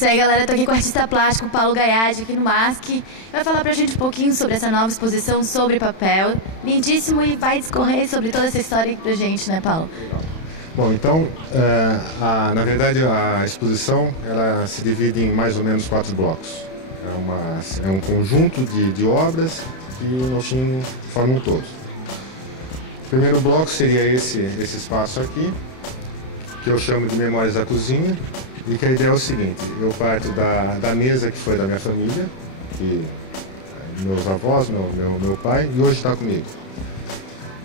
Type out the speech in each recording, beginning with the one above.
Isso aí, galera, eu tô aqui com o artista plástico Paulo Gaiardi, aqui no MASC. Vai falar pra gente um pouquinho sobre essa nova exposição sobre papel. Lindíssimo, e vai discorrer sobre toda essa história aqui pra gente, né, Paulo? Bom, então, na verdade, a exposição ela se divide em mais ou menos 4 blocos. É um conjunto de obras que, no fim, formam um todo. O primeiro bloco seria esse espaço aqui, que eu chamo de Memórias da Cozinha, e que a ideia é o seguinte: eu parto da mesa que foi da minha família, que meus avós, meu pai, e hoje está comigo.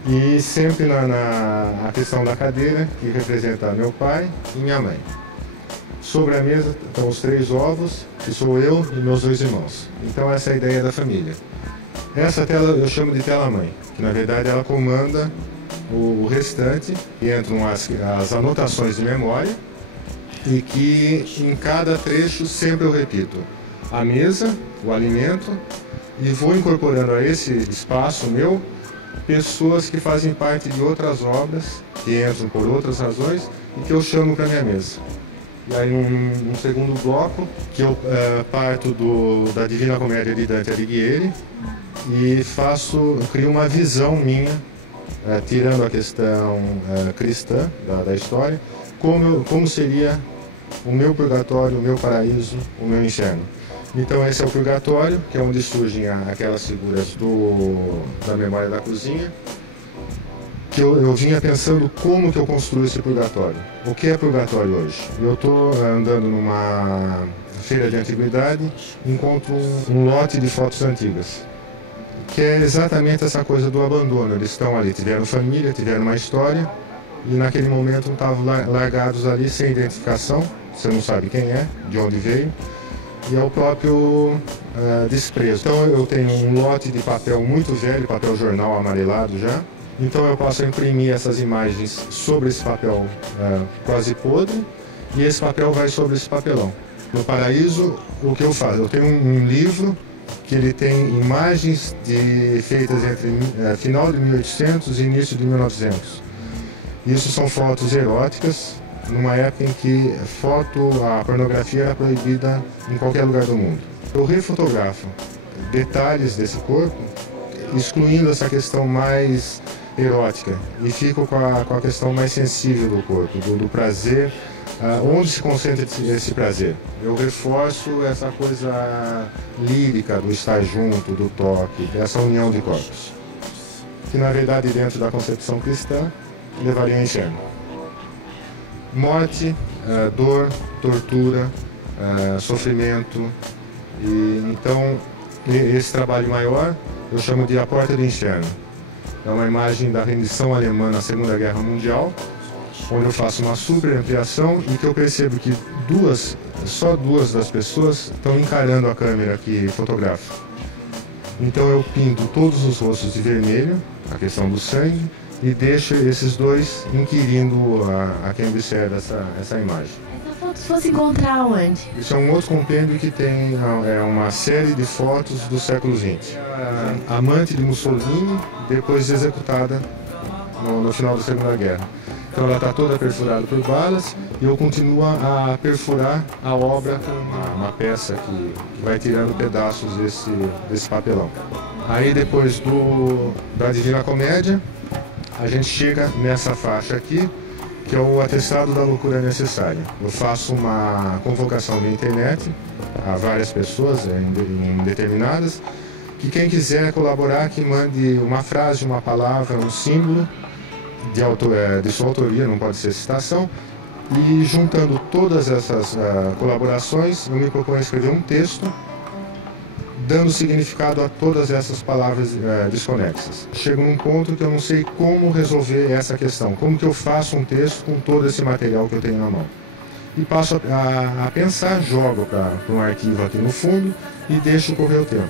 E sempre na questão da cadeira, que representa meu pai e minha mãe. Sobre a mesa estão os 3 ovos, que sou eu e meus 2 irmãos. Então essa é a ideia da família. Essa tela eu chamo de tela-mãe, que na verdade ela comanda o restante, e entram as anotações de memória, e que em cada trecho sempre eu repito a mesa, o alimento, e vou incorporando a esse espaço meu pessoas que fazem parte de outras obras, que entram por outras razões e que eu chamo para minha mesa. E aí um segundo bloco, que eu parto da Divina Comédia de Dante Alighieri e crio uma visão minha, tirando a questão cristã da história, como seria o meu purgatório, o meu paraíso, o meu inferno. Então esse é o purgatório, que é onde surgem aquelas figuras da memória da cozinha, que eu vinha pensando como que eu construo esse purgatório. O que é purgatório hoje? Eu estou andando numa feira de antiguidade, encontro um lote de fotos antigas, que é exatamente essa coisa do abandono. Eles estão ali, tiveram família, tiveram uma história, e naquele momento estavam largados ali sem identificação, você não sabe quem é, de onde veio, e é o próprio desprezo. Então eu tenho um lote de papel muito velho, papel jornal amarelado já, então eu passo a imprimir essas imagens sobre esse papel quase podre, e esse papel vai sobre esse papelão. No Paraíso, o que eu faço? Eu tenho um livro que ele tem imagens feitas entre final de 1800 e início de 1900. Isso são fotos eróticas, numa época em que a pornografia era proibida em qualquer lugar do mundo. Eu refotografo detalhes desse corpo, excluindo essa questão mais erótica, e fico com a questão mais sensível do corpo, do prazer, onde se concentra esse prazer. Eu reforço essa coisa lírica do estar junto, do toque, dessa união de corpos, que na verdade dentro da concepção cristã levaria ao inferno. Morte, dor, tortura, sofrimento, e então esse trabalho maior eu chamo de A Porta do Inferno. É uma imagem da rendição alemã na Segunda Guerra Mundial, onde eu faço uma super ampliação e que eu percebo que só duas das pessoas estão encarando a câmera que fotografa. Então eu pinto todos os rostos de vermelho, a questão do sangue, e deixo esses dois inquirindo a quem observa essa imagem. Essa foto se fosse encontrar onde? Isso é um outro compêndio que tem uma série de fotos do século XX. Amante de Mussolini, depois executada no final da Segunda Guerra. Então ela está toda perfurada por balas, e eu continuo a perfurar a obra com uma peça que vai tirando pedaços desse papelão. Aí depois da Divina Comédia, a gente chega nessa faixa aqui, que é o Atestado da Loucura Necessária. Eu faço uma convocação via internet a várias pessoas indeterminadas, que quem quiser colaborar, que mande uma frase, uma palavra, um símbolo de sua autoria, não pode ser citação, e juntando todas essas colaborações, eu me proponho escrever um texto dando significado a todas essas palavras desconexas. Chego num ponto que eu não sei como resolver essa questão, como que eu faço um texto com todo esse material que eu tenho na mão. E passo a pensar, jogo para um arquivo aqui no fundo e deixo correr o tempo.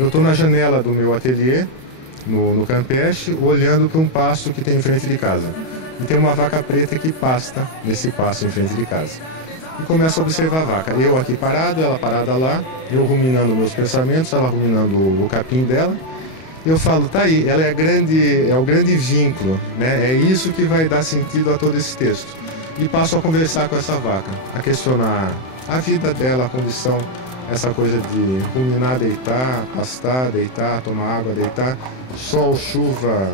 Eu estou na janela do meu ateliê, no Campeche, olhando para um pasto que tem em frente de casa. E tem uma vaca preta que pasta nesse pasto em frente de casa. E começo a observar a vaca. Eu aqui parado, ela parada lá, eu ruminando meus pensamentos, ela ruminando o capim dela. Eu falo, tá aí, ela é o grande vínculo, né? É isso que vai dar sentido a todo esse texto. E passo a conversar com essa vaca, a questionar a vida dela, a condição, essa coisa de culminar, deitar, pastar, deitar, tomar água, deitar, sol, chuva,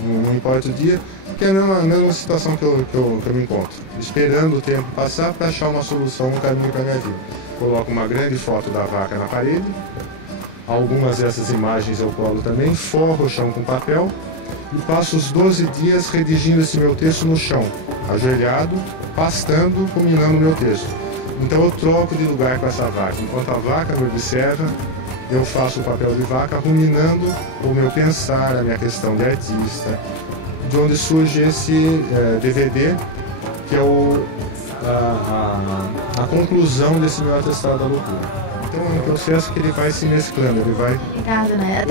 não importa o dia, que é a mesma situação que eu me encontro, esperando o tempo passar para achar uma solução, um caminho para a minha vida. Coloco uma grande foto da vaca na parede, algumas dessas imagens eu colo também, forro o chão com papel e passo os 12 dias redigindo esse meu texto no chão, ajoelhado, pastando, culminando o meu texto. Então eu troco de lugar com essa vaca. Enquanto a vaca me observa, eu faço o papel de vaca, ruminando o meu pensar, a minha questão de artista, de onde surge esse DVD, que é a conclusão desse meu atestado da loucura. Então é um processo que ele vai se mesclando, ele vai... Obrigado, né?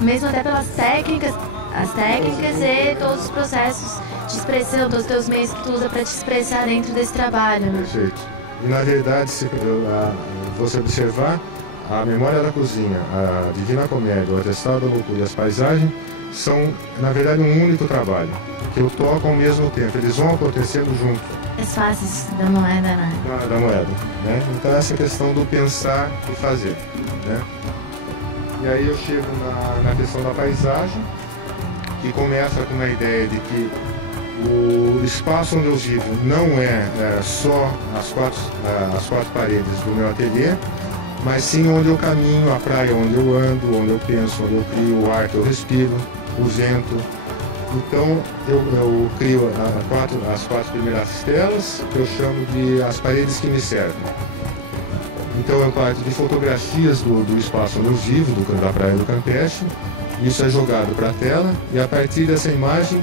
Mesmo até pelas técnicas, as técnicas e todos os processos de expressão, dos teus meios que tu usa para te expressar dentro desse trabalho. Né? Perfeito. E na verdade, se você observar, a Memória da Cozinha, a Divina Comédia, o Atestado da Loucura e as Paisagens são, na verdade, um único trabalho, que eu toco ao mesmo tempo, eles vão acontecendo junto. As faces da moeda, né? Da moeda, né? Então essa questão do pensar e fazer, né? E aí eu chego na questão da paisagem, que começa com uma ideia de que o espaço onde eu vivo não é só as quatro paredes do meu ateliê, mas sim onde eu caminho, a praia onde eu ando, onde eu penso, onde eu crio, o ar que eu respiro, o vento. Então eu crio as quatro primeiras telas, que eu chamo de as paredes que me servem. Então eu parto de fotografias do espaço onde eu vivo, da praia do Campeche, isso é jogado para a tela e a partir dessa imagem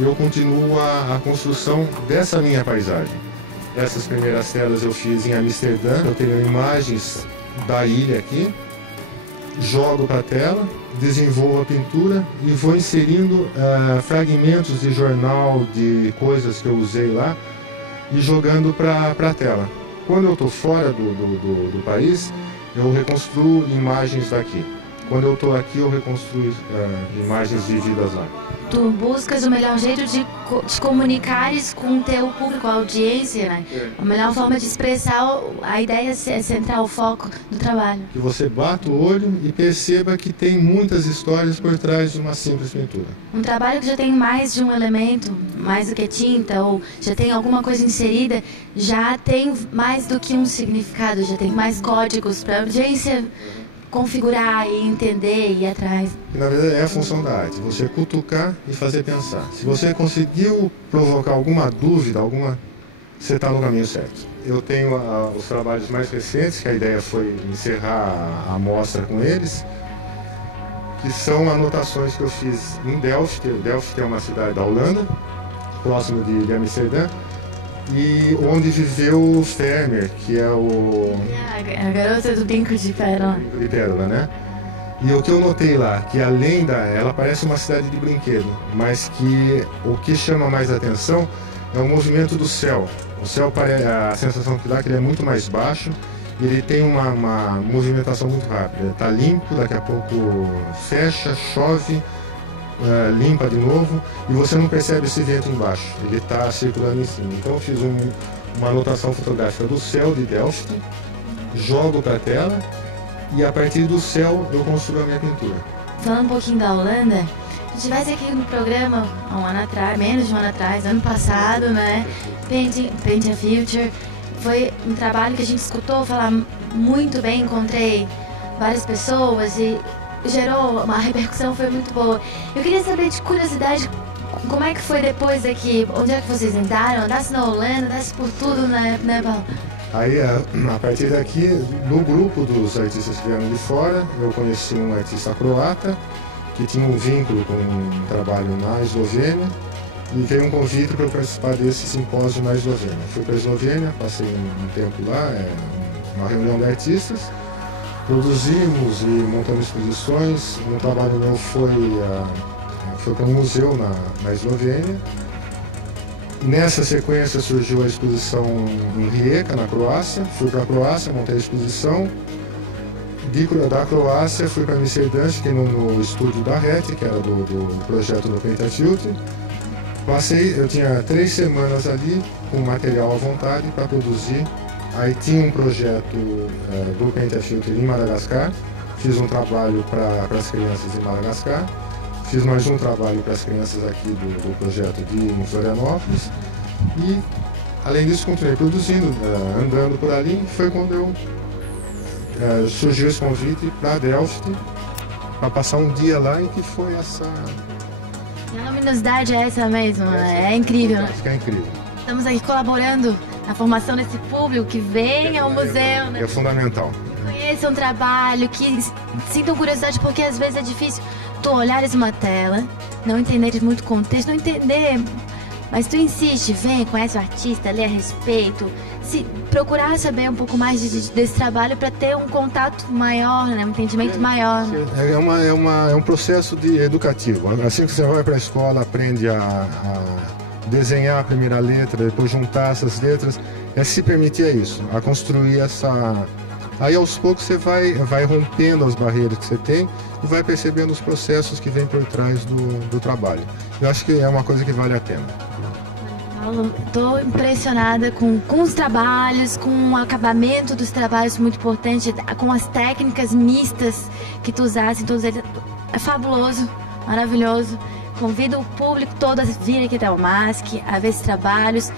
eu continuo a construção dessa minha paisagem. Essas primeiras telas eu fiz em Amsterdã, eu tenho imagens da ilha aqui, jogo para a tela, desenvolvo a pintura e vou inserindo fragmentos de jornal, de coisas que eu usei lá e jogando para a tela. Quando eu estou fora do país, eu reconstruo imagens daqui. Quando eu estou aqui, eu reconstruo imagens vividas lá. Tu buscas o melhor jeito de comunicares com o teu público, a audiência, né? É. A melhor forma de expressar a ideia central, o foco do trabalho. Que você bata o olho e perceba que tem muitas histórias por trás de uma simples pintura. Um trabalho que já tem mais de um elemento, mais do que tinta, ou já tem alguma coisa inserida, já tem mais do que um significado, já tem mais códigos para a audiência configurar e entender e ir atrás. E, na verdade é a função da arte, você cutucar e fazer pensar. Se você conseguiu provocar alguma dúvida, você está no caminho certo. Eu tenho os trabalhos mais recentes, que a ideia foi encerrar a mostra com eles, que são anotações que eu fiz em Delft. Delft é uma cidade da Holanda, próximo de Amsterdã, e onde viveu o Vermeer, que é a garota do brinco de pérola. Brinco de pérola, né? E o que eu notei lá, que além ela parece uma cidade de brinquedo, mas que o que chama mais atenção é o movimento do céu. O céu, a sensação que dá é que ele é muito mais baixo, e ele tem uma movimentação muito rápida. Está limpo, daqui a pouco fecha, chove, limpa de novo e você não percebe esse vento embaixo, ele está circulando em cima. Então eu fiz uma anotação fotográfica do céu de Delft, jogo para a tela e a partir do céu eu construo a minha pintura. Falando um pouquinho da Holanda, se estivesse aqui no programa há um ano atrás, menos de um ano atrás, ano passado, né? Paint a Future, foi um trabalho que a gente escutou falar muito bem, encontrei várias pessoas e gerou uma repercussão, foi muito boa. Eu queria saber de curiosidade, como é que foi depois daqui? Onde é que vocês entraram? Andasse na Holanda, andasse por tudo, né, Paulo? Aí, a partir daqui, no grupo dos artistas que vieram de fora, eu conheci um artista croata, que tinha um vínculo com um trabalho na Eslovênia, e veio um convite para eu participar desse simpósio na Eslovênia. Fui para a Eslovênia, passei um tempo lá, uma reunião de artistas, produzimos e montamos exposições. Um trabalho meu foi para um museu na Eslovênia. Nessa sequência surgiu a exposição em Rijeka, na Croácia. Fui para a Croácia, montei a exposição. Da Croácia fui para Amsterdã, fiquei no estúdio da RET, que era do projeto do Paint a Future. Eu tinha 3 semanas ali com material à vontade para produzir Aí tinha um projeto do Paint a Filter em Madagascar, fiz um trabalho para as crianças em Madagascar, fiz mais um trabalho para as crianças aqui do projeto em Florianópolis e, além disso, continuei produzindo, andando por ali. Foi quando surgiu esse convite para Delft, para passar um dia lá, e que foi essa... A luminosidade é essa mesmo, é incrível, né? É incrível. Estamos aqui colaborando na formação desse público que vem ao museu, né? É fundamental. Conheçam o trabalho, que sintam curiosidade, porque às vezes é difícil tu olhares uma tela, não entender muito o contexto, não entender, mas tu insiste, vem, conhece o artista, lê a respeito, se procurar saber um pouco mais desse trabalho para ter um contato maior, né, um entendimento maior. Né? É um processo educativo. Assim que você vai para a escola, aprende a desenhar a primeira letra, depois juntar essas letras, se permitir isso, a construir essa... Aí aos poucos você vai rompendo as barreiras que você tem e vai percebendo os processos que vêm por trás do trabalho. Eu acho que é uma coisa que vale a pena. Paulo, estou impressionada com os trabalhos, com o acabamento dos trabalhos, muito importante, com as técnicas mistas que tu usaste, todos eles. É fabuloso, maravilhoso. Convido o público todo a vir aqui até o MASC, a ver esses trabalhos,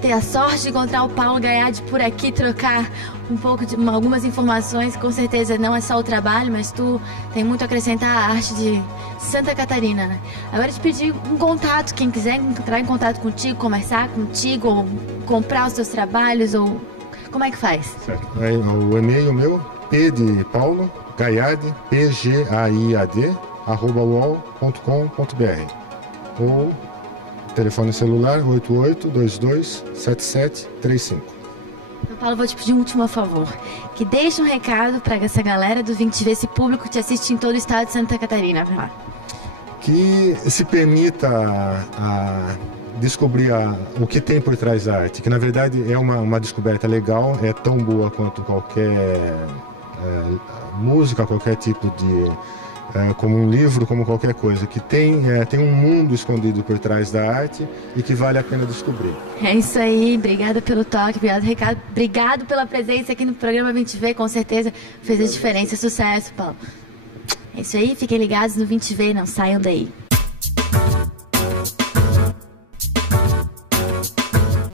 ter a sorte de encontrar o Paulo Gaiardi por aqui, trocar um pouco de algumas informações. Com certeza não é só o trabalho, mas tu tem muito a acrescentar à arte de Santa Catarina, né? Agora te pedir um contato, quem quiser entrar em contato contigo, conversar contigo, ou comprar os teus trabalhos, ou como é que faz? Certo. O e-mail meu, p de Paulo, Gaiardi, PGAIAD, @uol.com.br, ou telefone celular 88227735. Então, Paulo, vou te pedir um último favor, que deixe um recado para essa galera do 20V, esse público que te assiste em todo o estado de Santa Catarina. Vai lá. Que se permita descobrir o que tem por trás da arte, que na verdade é uma descoberta legal, é tão boa quanto qualquer música, qualquer tipo de... como um livro, como qualquer coisa, que tem um mundo escondido por trás da arte e que vale a pena descobrir. É isso aí, obrigada pelo toque, obrigado Ricardo, obrigado pela presença aqui no programa 20V, com certeza fez a diferença, sucesso, Paulo. É isso aí, fiquem ligados no 20V, não saiam daí.